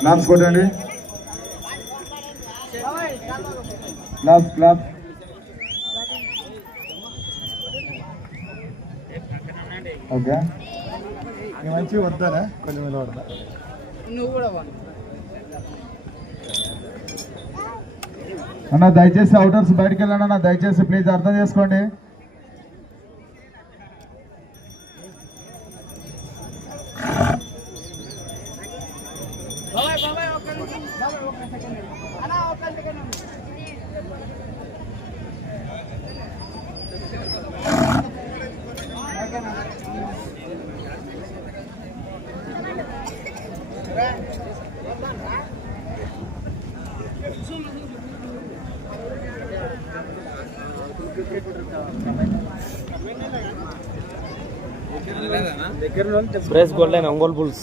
Claps కొట్టండి. Claps claps okay మంచి వద్దానా? కొంచెం నిలబడతా. అన్న దయచేసి అవుటర్స్ బయటికి వెళ్ళండి అన్న. దయచేసి ప్లీజ్ అర్థం చేసుకోండి. Suresh golden Ongole bulls.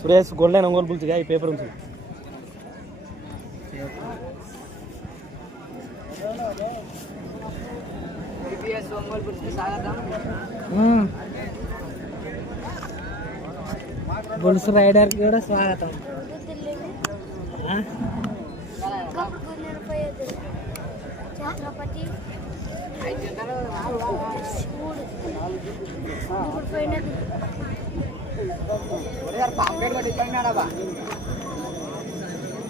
Suresh golden Ongole bulls ఈ పేపర్ ఉంది. బుల్స్ రైడర్ కూడా స్వాగతం. ఛత్రపతి శివుడు ఇప్పుడు పోయినది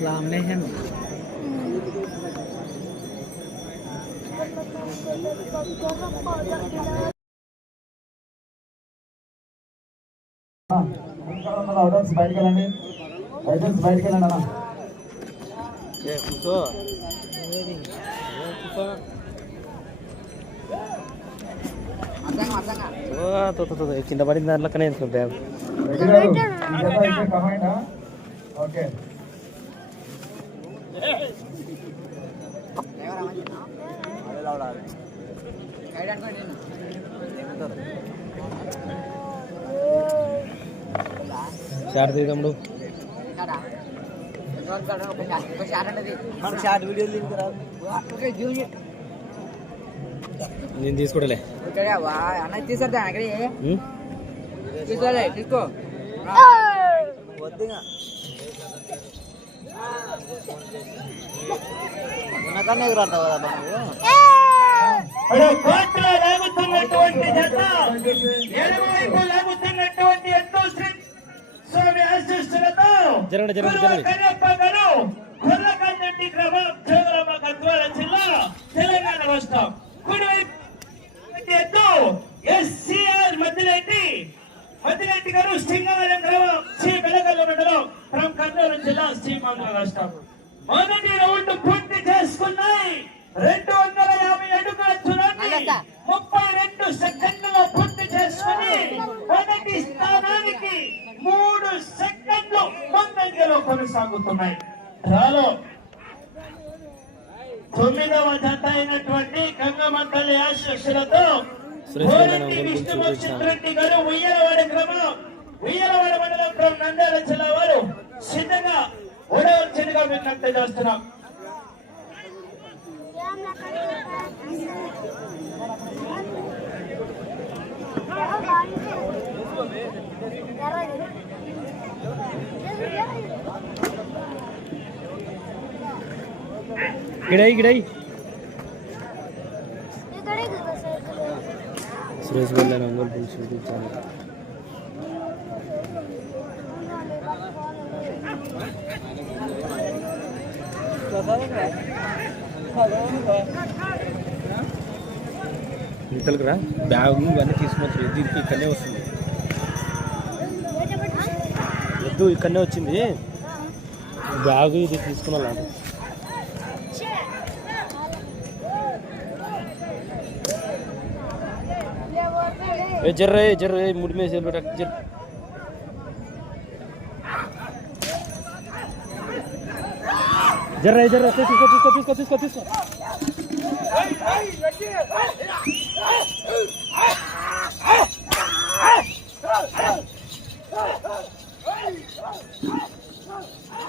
లామినేషన్ అవుటర్స్ బయటికి వెళ్ళండి అవుటర్స్ బయటికి వెళ్ళండి అన్న కూర్చో కింద పడిన దాంట్లోనే బ్యాగ్ కమాండా? ఓకే షార్ట్ దిగమ్ముడు నేను తీసుకోవడలే అన్న తీసుకొద్దా అక్కడ? తీసుకోలే తీసుకో. ఉన్నకన్నా ఎగురాడతావు కదా నువ్వు? కోట్లో లాగుతున్నటువంటి జత ఎడమవైపు లాగుతున్నటువంటి ఎంతో శ్రీ స్వామి ఆశీస్సులతో జరగండి, జరగండి, గురువు జరగండి. కన్నప్ప గారు కొల్లకందటి గ్రామం జోగులమ్మ గద్వాల జిల్లా తెలంగాణ రాష్ట్రం. కుడివైపు ఎత్తు ఎస్సీఆర్ మధ్యరెడ్డి మధ్యరెడ్డి గారు సింగవరం గ్రామం శ్రీ బెలగల్ల మండలం ఫ్రం కర్నూలు జిల్లా శ్రీమంగళ రాష్ట్రం. మొదటి రౌండ్ పూర్తి చేసుకున్నాయి. రెండు వందల యాభై అడుగుల దూరాన్ని ముప్పై రెండు సెకండ్లలో పూర్తి చేసుకుని మొదటి స్థానానికి మూడు సెకండ్లు ముందంజలో కొనసాగుతున్నాయి. రాలో తొమ్మిదవ జత అయినటువంటి గంగమంతలి ఆశీస్సులతో రెడ్డి గారు ఉయ్యలవాడ గ్రామం. ఉయ్యలవాడ మండలం నంద్యాల జిల్లా వారు సిద్ధంగా ఓడవలసిందిగా విజ్ఞప్తి చేస్తున్నాం. గిడై గిడై. Suresh bulls YouTube channel. ఇంతలకు రా. బ్యాగ్ ఇవన్నీ తీసుకొచ్చు దీనికి ఇక్కడనే వస్తుంది. ఎద్దు ఇక్కడనే వచ్చింది. బ్యాగ్ ఇది తీసుకున్నా ఏ జర్ర ఏ జర్ర ఏ ముడి మీద చేతులు పెట్టకు, జర్ర. జర్ర ఏ జర్ర తీసుకో తీసుకో తీసుకో తీసుకో తీసుకో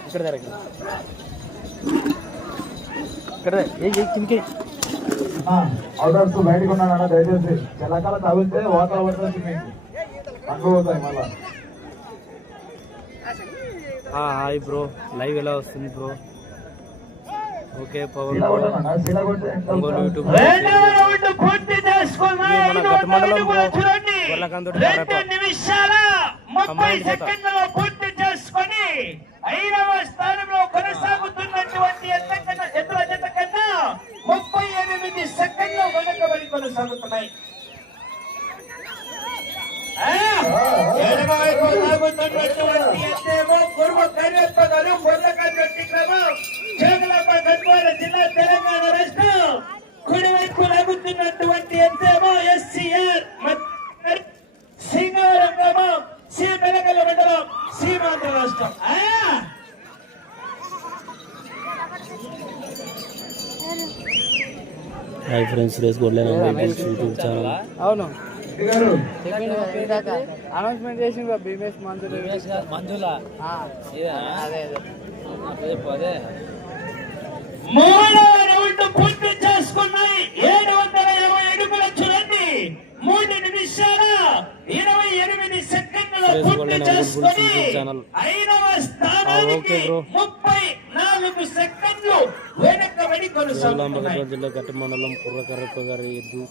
ఇక్కడ దగ్గర ఇక్కడ ఏ ఏ కిందకి అవుటర్స్ బయటకు ఉన్నాను అన్న దయచేసి? తగిలితే వాకలు పడుతుంది మీకు అనుభవతాయి మళ్ళా. Hi bro. లైవ్ ఎలా వస్తుంది bro? Okay Pavan Ongole? YouTube మన మండలం బ్రో. పూర్తి చేసుకొని ఐదవ స్థానంలో కొనసాగుతున్నటువంటి ఎంత కన్నా ఎద్దుల జత కన్నా ముప్పై ఎనిమిది సెకండ్లు వెనకబడి కొనసాగుతున్నాయి. ఆ, ఎడమ వైపు సాగుతున్నటువంటి ఎద్దేమో గద్వాల జిల్లా తెలంగాణ రాష్ట్రం కుడివైపు లాగుతున్నటువంటి ఎస్సీఆర్ సింగవరం గ్రామం మండలం సీమాంధ్ర రాష్ట్రం హాయ్ ఫ్రెండ్స్ సురేష్ గొడ్లేన యూట్యూబ్ ఛానల్ అవును. అనౌన్స్మెంట్ చేసి భీమేష్ రౌండ్ పూర్తి చేసుకున్నాయి ఏడు వందల ఇరవై అడుగుల చూడండి మూడు నిమిషాల ఇరవై ఎనిమిది సెకండ్ల పూర్తి చేసుకొని. ఐదవ స్థానానికి. ముప్పై నాలుగు సెకండ్లు వెనకబడి కొనసాగుతున్నాయి జిల్లా గట్టి మండలం కుర్రకర్రప్ప గారి ఎద్దు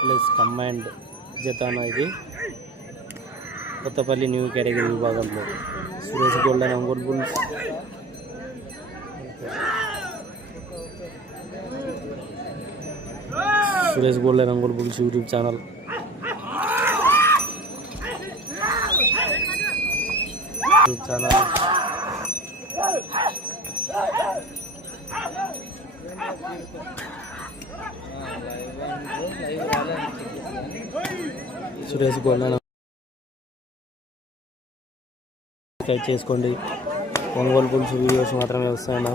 ప్లస్ కమాండ్ జతాన ఇది. కొత్తపల్లి న్యూ కేటగిరీ విభాగంలో. Suresh golden Ongole bulls Suresh gold golden Ongole bulls YouTube channel. YouTube channel. Suresh golden subscribe చేసుకోండి. ఒంగోలు పులుసు వీడియోస్ మాత్రమే వస్తాయన్నా.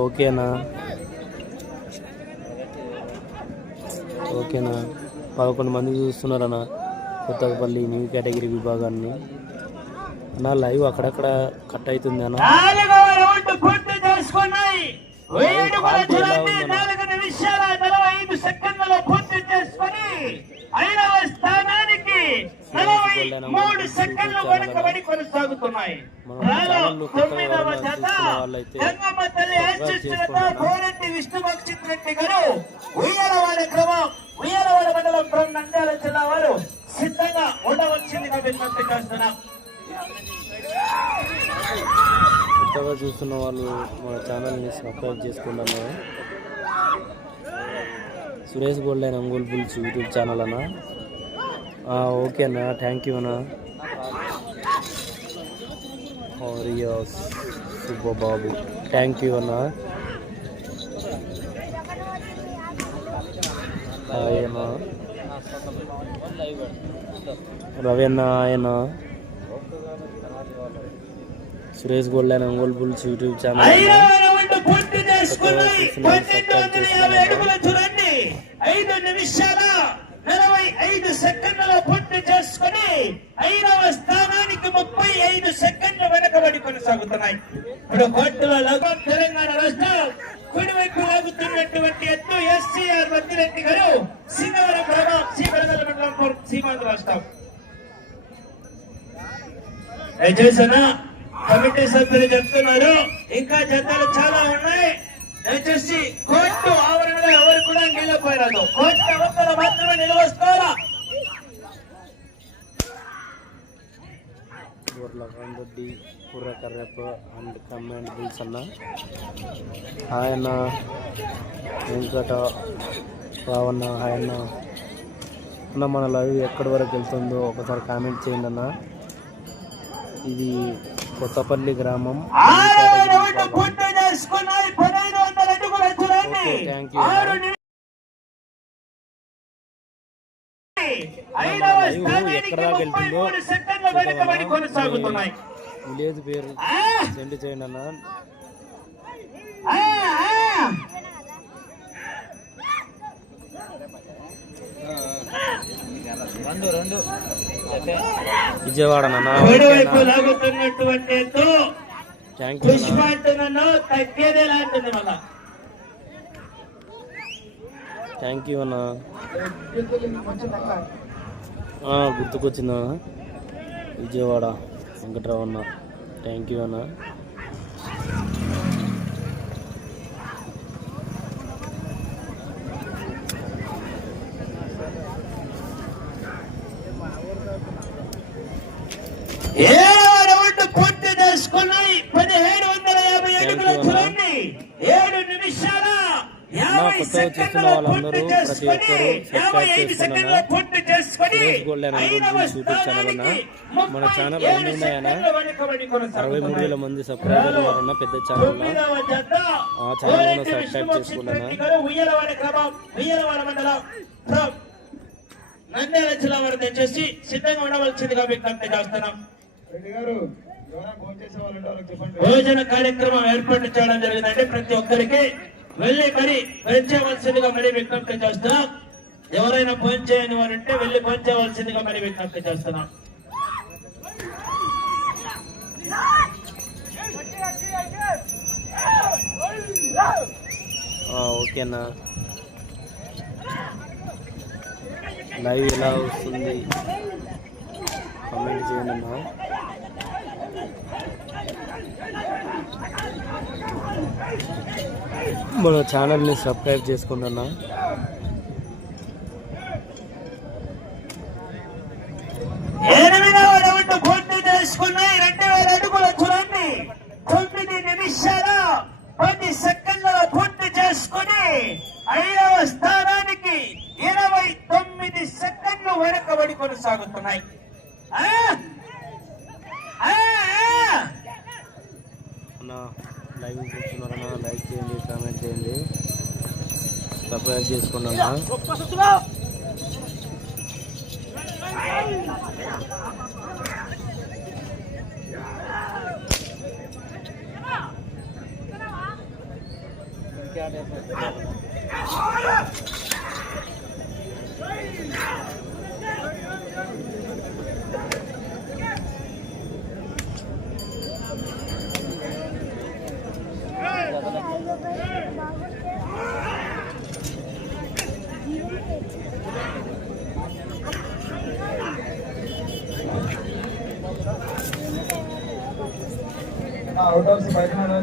ఓకేనా ఓకేనా పదకొండు మంది చూస్తున్నారన్న. కొత్తపల్లి న్యూ కేటగిరీ విభాగాన్ని. నా లైవ్ అక్కడక్కడ కట్ అవుతుంది అన్న. పూర్తి చేసుకొని ఐదవ స్థానానికి నలభై మూడు సెకండ్లు వెనుకబడి కొనసాగుతున్నాయి. తొమ్మిదవ జత గంగమ్మ తల్లి చేసుకోండి. కోరంటి విష్ణు భక్షిత్ రెడ్డి గారు ఉయ్యాలవాడ క్రమం ఉయ్యాలవాడ మండలం నంద్యాల జిల్లా వారు సిద్ధంగా ఉండవలసిందిగా విజ్ఞప్తి చేస్తున్నాం. కొత్తగా చూస్తున్న వాళ్ళు మన ఛానల్ని సబ్స్క్రైబ్ అన్న. Suresh gold and Ongole bulls YouTube channel అన్న. ఓకే అన్న థ్యాంక్ యూ అన్న. రియాస్ సుబ్బబాబు థ్యాంక్ యూ అన్న. హాయ్ రవి అన్న ఆయన Suresh gold and Ongole bulls YouTube channel పన్నెండు వందల యాభై అడుగుల చూడండి. ఐదు నిమిషాల నలభై ఐదు సెకండ్లలో పూర్తి చేసుకుని ఐదవ స్థానానికి ముప్పై ఐదు సెకండ్లు వెనకబడి కొనసాగుతున్నాయి. ఇప్పుడు కోర్టులో లఘు తెలంగాణ రాష్ట్రం కుడివైపు లాగుతున్నటువంటి ఎత్తు ఎస్సీఆర్ మద్దిరెడ్డి గారు సింగవరం గ్రామం శ్రీపెడగల మండలం సీమాంధ్ర రాష్ట్రం. దయచేసి కమిటీ సభ్యులు చెప్తున్నారు. ఇంకా జతలు చాలా ఉన్నాయి. దయచేసి కోర్టు ఆవరణలో ఎవరు కూడా నిలబడదు కోర్టు అవతల మాత్రమే నిలవస్తారా కర్రెప్ప అండ్ కమాండ్ బుల్స్ అన్న. అన్న వెంకట రావన్న హాయ్ అన్న మన లైవ్ ఎక్కడి వరకు వెళ్తుందో ఒకసారి కామెంట్ చేయండి అన్న. ఇది కొత్తపల్లి గ్రామం. చేసుకున్నాయి ఆరు ఐదవ స్థానానికి ముప్పై మూడు సెకండ్ల వెనుకబడి కొనసాగుతున్నాయి. విలేజ్ పేరు సెండ్ చేయండి అన్న. ఆ, ఆ. విజయవాడ తగ్గేదే లాంటిది మళ్ళా. థ్యాంక్ యూ అన్నా. గుర్తుకొచ్చిందా? విజయవాడ. వెంకట్రావు అన్న. థ్యాంక్ యూ అన్నా ఏడవ రౌండ్ పూర్తి చేసుకున్నాయి పదిహేడు వందల యాభై అడుగుల Thank you, అన్న. దూరాన్ని ఏడు నిమిషాల యాభై కొత్తగా చూస్తున్న వాళ్ళందరూ పూర్తి ఒక్కరూ యూట్యూబ్ ఛానల్ అన్న. మన ఛానల్ ఎన్ని ఉన్నాయన్న? అరవై మూడు వేల. మంది సబ్స్క్రైబర్లు ఉన్నారన్న పెద్ద ఛానల్ ఆ ఛానల్ సబ్స్క్రైబ్ చేసుకున్నాను. నంద్యాల జిల్లా వారు సిద్ధంగా ఉండవలసిందిగా విజ్ఞప్తి చేస్తున్నాం రెడ్డి గారు భోజన కార్యక్రమం ఏర్పాటు చేయడం జరిగిందంటే ప్రతి ఒక్కరికి వెళ్ళి మరి పనిచేయవలసిందిగా మరి విజ్ఞప్తి చేస్తున్నాం ఎవరైనా భోజనం చేయని వారు ఉంటే వెళ్ళి భోంచేయవలసిందిగా మరి విజ్ఞప్తి చేస్తున్నాం. ఓకేనా ఓకే లైవ్ ఎలా వస్తుంది? కమెంట్ చేయండి అన్న. మన ఛానల్ని సబ్స్క్రైబ్ చేసుకోండి అన్న ఎనిమిదవ రౌండ్ పూర్తి చేసుకున్నాయి రెండు వేల అడుగుల చూడండి తొమ్మిది నిమిషాల పది సెకండ్ల పూర్తి చేసుకుని ఐదవ స్థానానికి ఇరవై తొమ్మిది సెకండ్లు వెనకబడి కొనసాగుతున్నాయి. చేసుకోండి అన్న అవుటర్స్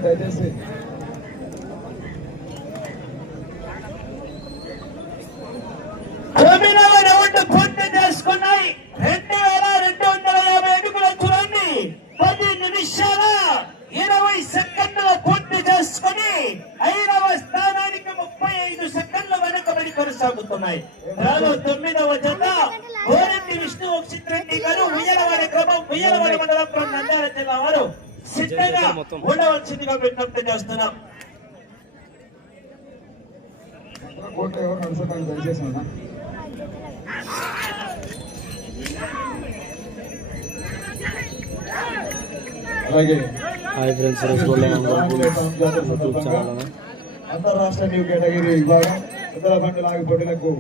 దయచేసి. పూర్తి చేసుకున్నాయి? రెండు వేల రెండు వందల యాభై అడుగుల చూడండి పది నిమిషాల ఇరవై సెకండ్ల పూర్తి చేసుకుని ఐదవ స్థానానికి ముప్పై ఐదు సెకండ్ల కొనసాగుతున్నాయి. రాను తొమ్మిదవ జత విష్ణు రెడ్డి గారు క్రమం ఉయ్యలవాడ మండలం నంద్యాల జిల్లా వారు. సిద్ధంగా ఉండవలసిందిగా విజ్ఞప్తి చేస్తున్నాం. హాయ్ ఫ్రెండ్స్ యూట్యూబ్ ఛానల్ అంతర్రాష్ట్ర న్యూ కేటగిరీ విభాగం ఇతర బండి లాగి పోటీలకు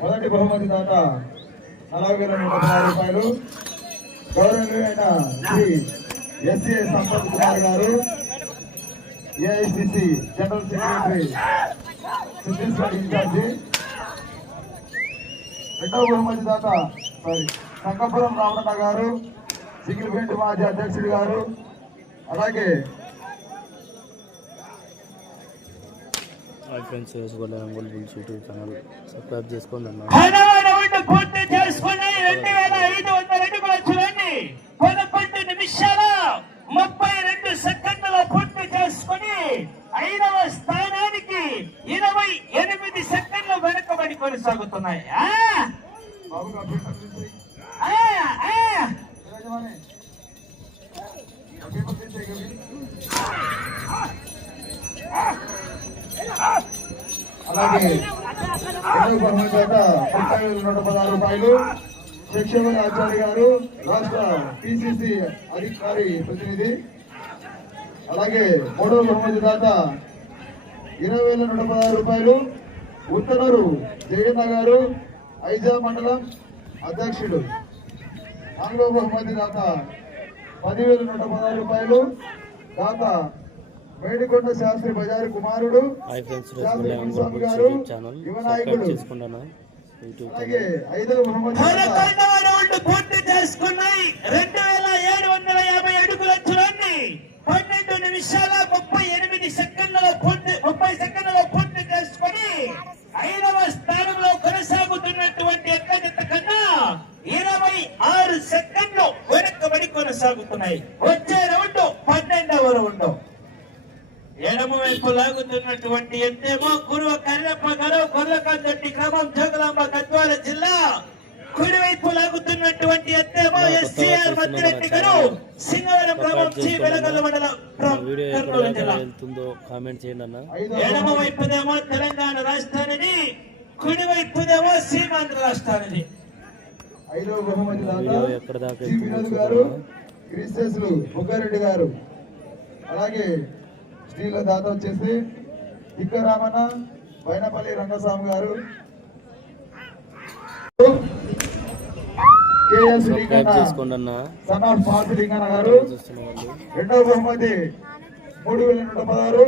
మొదటి బహుమతి దాత నలభై వేల నూట పదహారు రూపాయలు. గౌరవనీయులైన శ్రీ ఎస్ఏ సంపత్ కుమార్ గారు AICC general secretary Chhattisgarh incharge. రెండవ బహుమతి దాత సారీ సంగపురం రామಣ್ణ గారు సింగిల్ బెంట్ మాజీ అధ్యక్షుడు గారు అలాగే hi friends YouTube channel. Subscribe చేసుకోండి అన్న. రౌండ్ పూర్తి చేసుకుని రెండు వేల ఐదు వందల అడుగుల చూడండి పదకొండు నిమిషాల ముప్పై రెండు సెకండ్ల పూర్తి చేసుకుని ఐదవ స్థానానికి ఇరవై ఎనిమిది సెకండ్లు వెనుకబడి కొనసాగుతున్నాయి. ఆ, అలాగే బహుమతి దాత ముప్పై వేల నూట పదహారు రూపాయలు. శిక్షణ ఆచార్య గారు రాష్ట్ర పిసిసి అధికారి ప్రతినిధి. అలాగే మూడవ బహుమతి దాత ఇరవై వేల నూట పదహారు రూపాయలు. ఉత్తనూరు జగన్న గారు ఐజా మండలం అధ్యక్షుడు. నాలుగవ బహుమతి దాత పదివేల నూట పదహారు రూపాయలు. దాత మేడికొండ శాస్త్రి బజారు కుమారుడు అలాగే ఐదవ రౌండ్ పూర్తి చేసుకున్నాయి. రెండు వేల ఏడు వందల యాభై అడుగుల దూరాన్ని పన్నెండు నిమిషాల ముప్పై ఎనిమిది సెకండ్లలో పూర్తి ముప్పై సెకండ్లలో పూర్తి చేసుకొని ఐదవ స్థానంలో కొనసాగుతున్నటువంటి ఎక్కజత కన్నా ఇరవై ఆరు సెకండ్లు వెనక్కబడి కొనసాగుతున్నాయి. వచ్చే రౌండ్ పన్నెండవ రౌండ్. ఎడమ వైపు లాగుతున్నటువంటి ఎంతేమో గురువ కర్రప్ప గారు కొర్లకందొట్టి గ్రామం జోగులాంబ గద్వాల జిల్లా. కుడి వైపు లాగుతున్నటువంటి ఎంతేమో ఎస్సీఆర్ మద్దిరెడ్డి గారు సింగవరం గ్రామం చి వెలగల్ల మండలం కర్నూలు జిల్లా కామెంట్ చేయండి అన్న. ఎడమ వైపుదేమో తెలంగాణ రాష్ట్రానిది కుడి వైపుదేమో సీమాంధ్ర రాష్ట్రానిది. ఐదవ బహుమతి ఎక్కడ దాకా శ్రీ గారు క్రిస్టస్లు బుగ్గారెడ్డి గారు. అలాగే స్త్రీల దాత వచ్చేసి తిక్క రామన్న వైనపల్లి రంగస్వామి గారు. సన్ ఆఫ్ రెండవ బహుమతి మూడు వేల నూట పదహారు.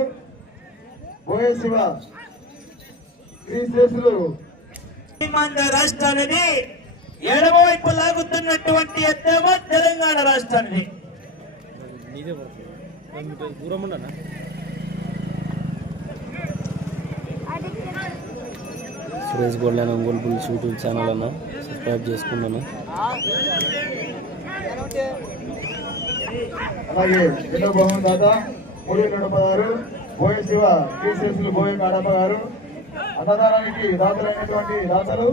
శివ. సీమాంధ్ర రాష్ట్రానిది ఎడమ వైపు లాగుతున్నటువంటి ఎంతేమో తెలంగాణ కొంచెం దూరం ఉండనా Suresh golden Ongole bulls YouTube channel అన్న సబ్స్క్రైబ్ చేసుకున్నాను. అలాగే రెండవ బహుమతి దాత మూడు వేల నూట బోయ శివ క్రీస్తేసులు బోయ కాడప్ప గారు. అన్నదానానికి దాతలైనటువంటి దాతలు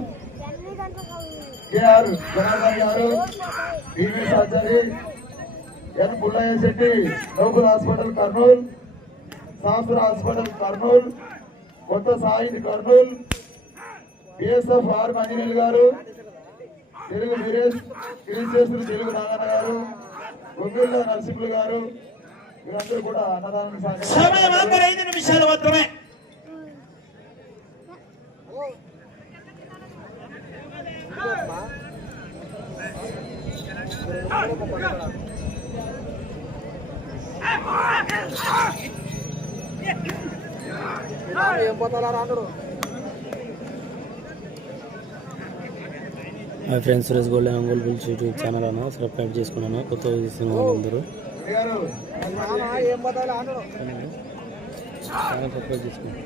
కేఆర్ జనార్దన్ గారు BVS Achari N Pullaiah Setty local hospital Kurnool Sastra hospital Kurnool కొత్త సాయిద్ కర్నూలు బిఎస్ఎఫ్ ఆర్ మంజనీల్ గారు తెలుగు వీరేష్ క్రీస్తేశ్వరు తెలుగు నాగన్న గారు గుంగిళ్ళ నరసింహులు గారు వీరందరూ కూడా అన్నదానం సమయం ఆఖరి ఐదు నిమిషాలు మాత్రమే. ఏం పోతారా రాండు my friends Suresh gold Ongole bulls YouTube channel అన్న సబ్స్క్రైబ్ చేసుకున్నాను. కొత్త చూస్తున్న వాళ్ళందరూ ఛానల్ సబ్స్క్రైబ్ చేసుకున్నాను.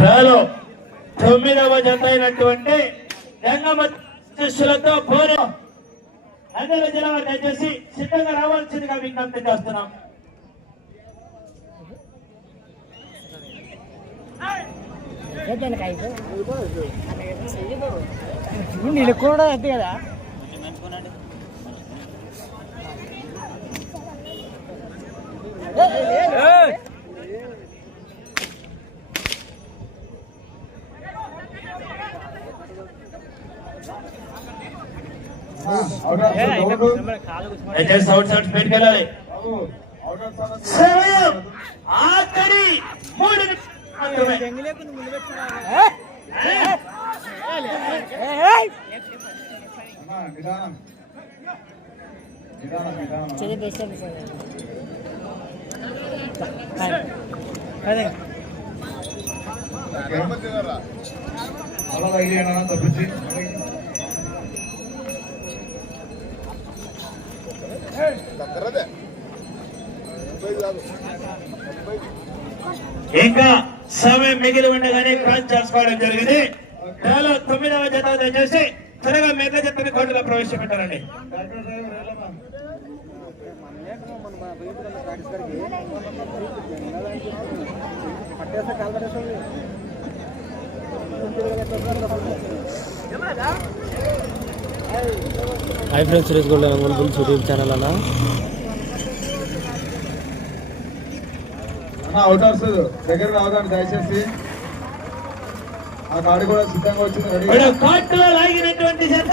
హలో తొమ్మిదవ జత అయినటువంటి శిష్యులతో పోరు. అందరూ జనం దయచేసి సిద్ధంగా రావాల్సిందిగా విజ్ఞప్తి చేస్తున్నాం. నీళ్ళు కూడా అంతే కదా దయచేసి అవుట్ సైడ్ స్పీడ్కి వెళ్ళాలి సమయం ఆఖరి మూడు నిమిషాలు మాత్రమే. నిదానం నిదానం నిదానం అదే ఓకే. అలా తగిలియనా తప్పించి ఇంకా సమయం మిగిలి ఉండగానే క్రాస్ చేసుకోవడం జరిగింది. చాలా తొమ్మిదవ జత దయచేసి త్వరగా మిగతా జతని కోర్టులో ప్రవేశపెట్టారండి. Doctor friends Suresh gold Ongole bulls YouTube channel అన్న. అన్న అవుటర్స్ దగ్గర రావడానికి దయచేసి ఆ కాడి కూడా సిద్ధంగా వచ్చింది రెడీ కోర్టులో లాగినటువంటి జత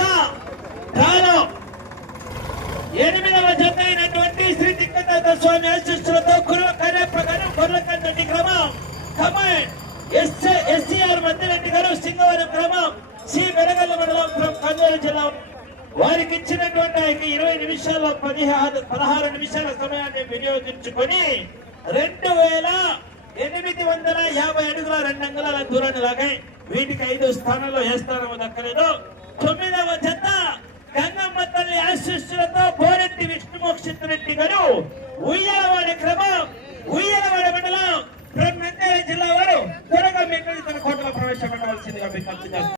ఎనిమిదవ జత అయినటువంటి శ్రీ దిక్కదాత స్వామి ఆశిస్తులతో కురువ కార్య ప్రకారం కొర్లకంటి క్రమం కమాండ్ ఎస్సీఆర్ మధ్యరెడ్డి గారు సింగవరం గ్రామం. సి మెరగల్ల మండలం కర్నూలు జిల్లా. వారికి ఇచ్చినటువంటి ఆ యొక్క ఇరవై నిమిషాల్లో పదిహారు పదహారు నిమిషాల సమయాన్ని వినియోగించుకొని రెండు వేల ఎనిమిది వందల యాభై అడుగుల రెండు అంగుళాల దూరాన్ని లాగాయి వీటికి ఐదు స్థానంలో ఏ స్థానం దక్కలేదు. తొమ్మిదవ జత గంగమ్మ తల్లి ఆశీస్సులతో బోరెట్టి విష్ణుమోక్షిత్ రెడ్డి గారు. ఉయ్యాలవాడి క్రమం ఉయ్యాలవాడి మండలం జిల్లా వారు. త్వరగా మీ తన కోటలో ప్రవేశపెట్టవలసిందిగా మీకు చేస్తున్నారు